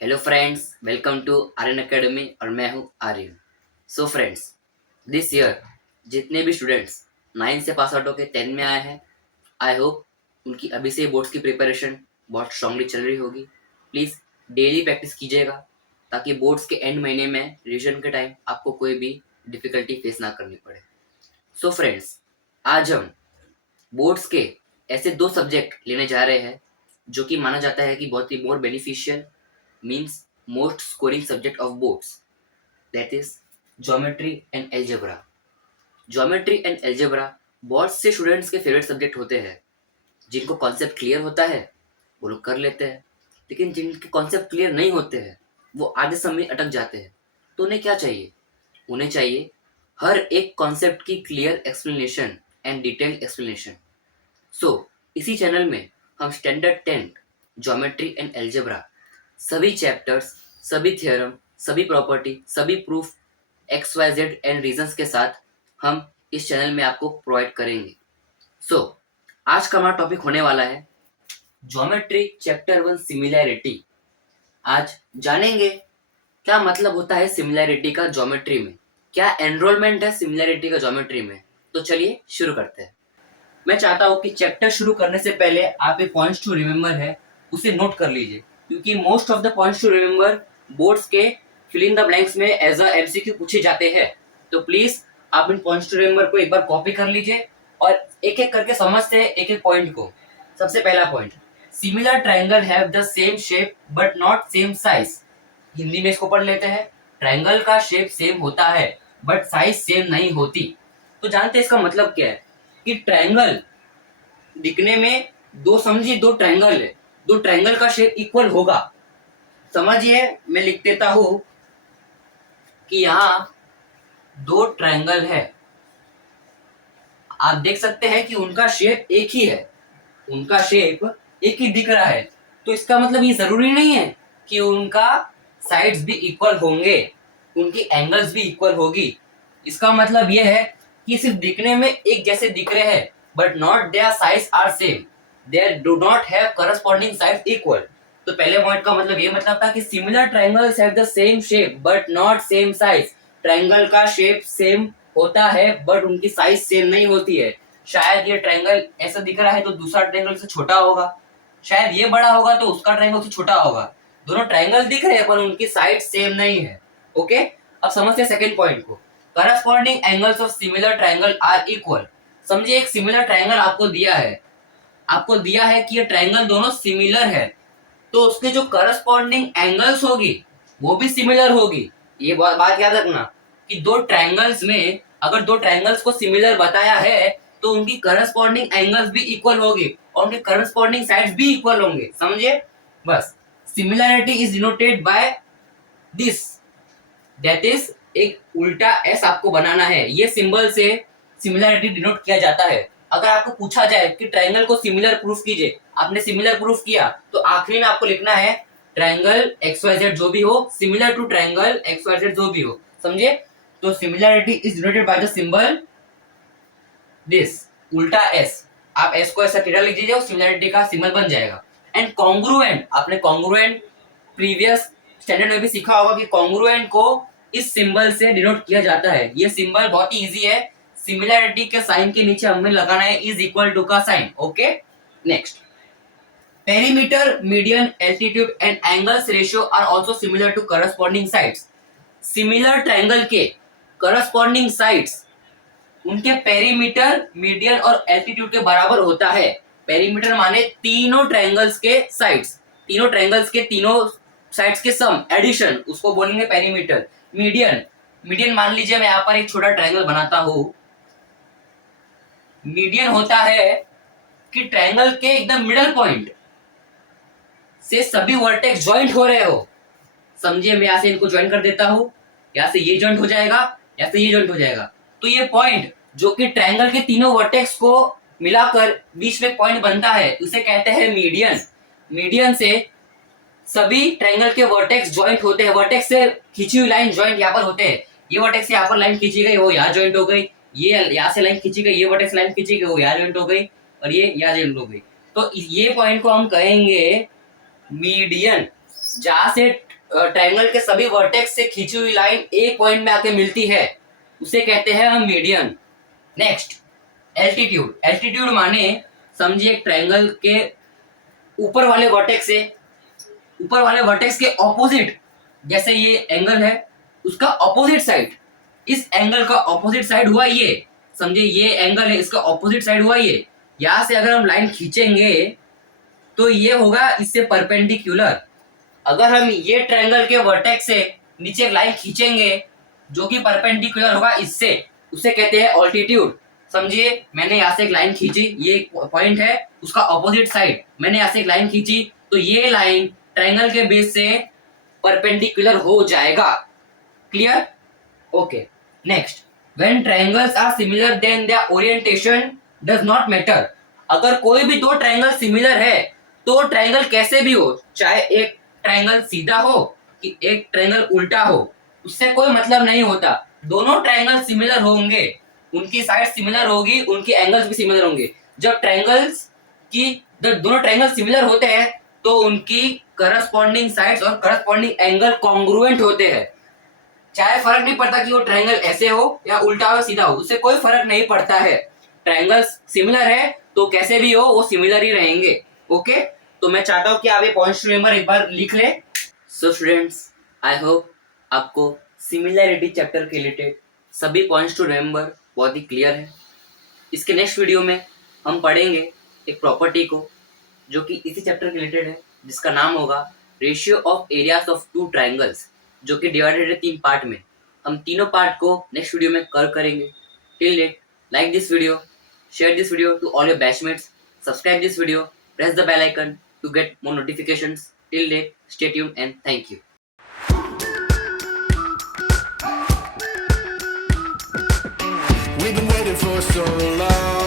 Hello friends, welcome to Aryan academy और मैं हूं Aryan. So friends, this year जितने भी स्टूडेंट्स 9 से पास आउट होकर 10 में आए हैं, आई होप उनकी अभी से बोर्ड्स की प्रिपरेशन बहुत स्ट्रांगली चल रही होगी। प्लीज़ डेली प्रैक्टिस कीजिएगा ताकि बोर्ड्स के एंड महीने में रिविजन के टाइम आपको कोई भी डिफ़िकल्टी फेस ना करनी पड़े। सो फ्रेंड्स, आज हम बोर्ड्स के ऐसे दो सब्जेक्ट लेने जा रहे हैं जो कि माना जाता है कि बहुत ही more beneficial means most scoring subject of boards, that is geometry and algebra. Geometry and algebra बहुत से स्टूडेंट्स के फेवरेट सब्जेक्ट होते हैं। जिनको कॉन्सेप्ट क्लियर होता है वो लोग कर लेते हैं, लेकिन जिनके कॉन्सेप्ट क्लियर नहीं होते हैं वो आधे समय अटक जाते हैं। तो उन्हें क्या चाहिए? उन्हें चाहिए हर एक कॉन्सेप्ट की clear explanation and detailed explanation. So इसी चैनल में हम स्टैंडर्ड 10 ज्योमेट्री एंड एल्जेब्रा सभी चैप्टर्स, सभी थ्योरम, सभी प्रॉपर्टी, सभी proof, X Y Z and reasons के साथ हम इस चैनल में आपको प्रोवाइड करेंगे। सो आज का हमारा टॉपिक होने वाला है ज्योमेट्री चैप्टर 1 सिमिलैरिटी। आज जानेंगे क्या मतलब होता है सिमिलैरिटी का ज्योमेट्री में, क्या एनरोलमेंट है सिमिलैरिटी का ज्योमेट्री में। तो चलिए शुरू करते हैं। मैं चाहता हूँ कि चैप्टर शुरू करने से पहले आप एक पॉइंट्स टू रिमेम्बर है उसे नोट कर लीजिए, क्योंकि most of the points to remember boards के फिल इन द ब्लैंक्स में एज अ एमसीक्यू पूछे जाते हैं। तो प्लीज आप इन पॉइंट्स टू रिमेम्बर को एक बार कॉपी कर लीजिए और एक एक करके समझते हैं एक एक पॉइंट को। सबसे पहला point, similar triangle have the same shape but not same size. Hindi में इसको पढ़ लेते हैं। ट्राइंगल का शेप सेम होता है बट साइज सेम नहीं होती। तो जानते हैं इसका मतलब क्या है कि ट्राइंगल दिखने में समझिए दो ट्रायंगल है, दो ट्रायंगल का शेप इक्वल होगा। समझिए मैं लिख देता हूं कि यहाँ दो ट्रायंगल है, आप देख सकते हैं कि उनका शेप एक ही है, उनका शेप एक ही दिख रहा है। तो इसका मतलब ये जरूरी नहीं है कि उनका साइड्स भी इक्वल होंगे, उनकी एंगल्स भी इक्वल होगी। इसका मतलब ये है कि सिर्फ दिखने में एक जैसे दिख रहे हैं but not their size are same, they do not have corresponding size equal. तो पहले पॉइंट का मतलब ये मतलब था कि similar triangles have the same shape but not same size. Triangle का शेप सेम होता है बट उनकी साइज सेम नहीं होती है। शायद ये ट्रायंगल ऐसा दिख रहा है तो दूसरा ट्रायंगल से छोटा होगा, शायद ये बड़ा होगा तो उसका ट्रायंगल से छोटा होगा। दोनों ट्रायंगल दिख रहे हैं पर उनकी साइड सेम नहीं है। ओके, अब समझते हैं सेकंड पॉइंट को। Corresponding angles of similar triangle are equal. समझिए एक सिमिलर ट्रायंगल आपको दिया है, आपको दिया है कि ये ट्रायंगल दोनों सिमिलर है, तो उसके जो करस्पॉन्डिंग एंगल्स होगी वो भी सिमिलर होगी। ये बात याद रखना कि दो ट्रायंगल्स में अगर दो ट्रायंगल्स को सिमिलर बताया है तो उनकी करस्पॉन्डिंग एंगल्स भी इक्वल होगी और उनके करस्पॉन्डिंग साइड्स भी इक्वल होंगे। समझिए बस। Similarity is denoted by this, that is एक उल्टा एस आपको बनाना है। ये सिंबल से सिमिलैरिटी डिनोट किया जाता है। अगर आपको पूछा जाए कि ट्रायंगल को सिमिलर प्रूफ कीजिए, आपने सिमिलर प्रूफ किया तो आखिरी में आपको लिखना है ट्रायंगल एक्स वाई जेड जो भी हो similar to triangle X Y Z जो भी हो। समझे? तो similarity is denoted by the symbol this, उल्टा एस। आप एस को ऐसा टेढ़ा लिख दीजिए और सिमिलैरिटी का सिंबल बन जाएगा। एंड कॉन्ग्रुएंट, आपने कॉन्ग्रुएंट प्रीवियस स्टैंडर्ड में भी सीखा होगा कि कॉन्ग्रुएंट को इस सिंबल से डिनोट किया जाता है। ये सिंबल बहुत ही इजी है, सिमिलैरिटी के साइन के नीचे हमें लगाना है इज इक्वल टू का sign. Okay, next, perimeter, median, altitude and angles ratio are also similar to corresponding sides. Similar triangle के करस्पॉन्डिंग साइड्स उनके पेरीमीटर, मीडियन और एल्टीट्यूड के बराबर होता है। पेरीमीटर माने तीनों ट्रायंगल्स के साइड्स, तीनों ट्रायंगल्स के तीनों साइड्स के सम एडिशन, उसको बोलेंगे पेरीमीटर। मीडियन, मीडियन मान लीजिए मैं यहाँ पर एक छोटा ट्रायंगल बनाता हूं। मीडियन होता है कि ट्रायंगल के एकदम मिडल पॉइंट से सभी वर्टेक्स ज्वाइंट हो रहे हो। समझिए मैं यहाँ से इनको ज्वाइन कर देता हूं, यहाँ से ये ज्वाइंट हो जाएगा, यहाँ से ये ज्वाइंट हो जाएगा। तो ये पॉइंट जो कि ट्रायंगल के तीनों वर्टेक्स को मिलाकर बीच में पॉइंट बनता है उसे कहते हैं मीडियन। मीडियन से सभी ट्रायंगल के वर्टेक्स ज्वाइंट होते हैं, वर्टेक्स से खींची हुई लाइन ज्वाइंट यहाँ पर होते हैं। ये वर्टेक्स से यहाँ पर लाइन खींची गई वो यहाँ ज्वाइंट हो गई, ये यहाँ से लाइन खींची गई, ये वर्टेक्स लाइन खींची गई वो यहाँ ज्वाइंट हो गई और ये यहाँ ज्वाइंट हो गई। तो ये पॉइंट को हम कहेंगे मीडियन। जहां से ट्रायंगल के सभी वर्टेक्स से खींची हुई लाइन एक पॉइंट में आके मिलती है उसे कहते हैं हम मीडियन। Next, altitude. एल्टीट्यूड माने समझिए एक ट्रायंगल के ऊपर वाले वर्टेक्स के ऑपोजिट, जैसे ये एंगल है उसका ऑपोजिट साइड, इस एंगल का ऑपोजिट साइड हुआ ये, समझिए ये एंगल है इसका ऑपोजिट साइड हुआ ये। यहां से अगर हम लाइन खींचेंगे तो ये होगा इससे परपेंडिकुलर। अगर हम ये ट्रायंगल के वर्टेक्स से नीचे एक लाइन खींचेंगे जो कि परपेंडिकुलर होगा इससे, उसे कहते हैं ऑल्टीट्यूड। समझिए मैंने यहाँ से एक लाइन खींची, ये पॉइंट है उसका ऑपोजिट साइड, मैंने यहाँ से एक लाइन खींची तो ये लाइन ट्रायंगल के बेस से परपेंडिकुलर हो जाएगा। Clear? Okay. Next, when triangles are similar then their orientation does not matter. अगर कोई भी दो ट्रायंगल सिमिलर है तो ट्रायंगल कैसे भी हो, चाहे एक ट्रायंगल सीधा हो कि एक ट्रायंगल उल्टा हो, उससे कोई मतलब नहीं होता। दोनों ट्रायंगल सिमिलर होंगे, उनकी साइड सिमिलर होगी, उनके एंगल्स भी सिमिलर होंगे। जब दोनों ट्रायंगल सिमिलर होते हैं तो उनकी करस्पॉन्डिंग साइड्स और करस्पॉन्डिंग एंगल कॉन्ग्रुएंट होते हैं। चाहे फर्क नहीं पड़ता कि वो ट्रायंगल ऐसे हो या उल्टा हो सीधा हो, उससे कोई फर्क नहीं पड़ता है। ट्रायंगल्स सिमिलर है तो कैसे भी हो वो सिमिलर ही रहेंगे। ओके, तो मैं चाहता हूं कि आप ये पॉइंट्स टू रिमेंबर एक बार लिख ले। सो स्टूडेंट्स, आई होप आपको सिमिलैरिटी चैप्टर के रिलेटेड सभी पॉइंट्स टू रिमेंबर बहुत ही क्लियर है। इसके नेक्स्ट वीडियो में हम पढ़ेंगे एक प्रॉपर्टी को जो कि इसी चैप्टर के रिलेटेड है, जिसका नाम होगा ratio of areas of two triangles, जो कि डिवाइडेड है 3 पार्ट में। हम तीनों पार्ट को नेक्स्ट वीडियो में करेंगे। Till date, like this video, share this video to all your batchmates, subscribe this video, press the bell icon to get more notifications. Till then, stay tuned and thank you. We've been waiting for so long.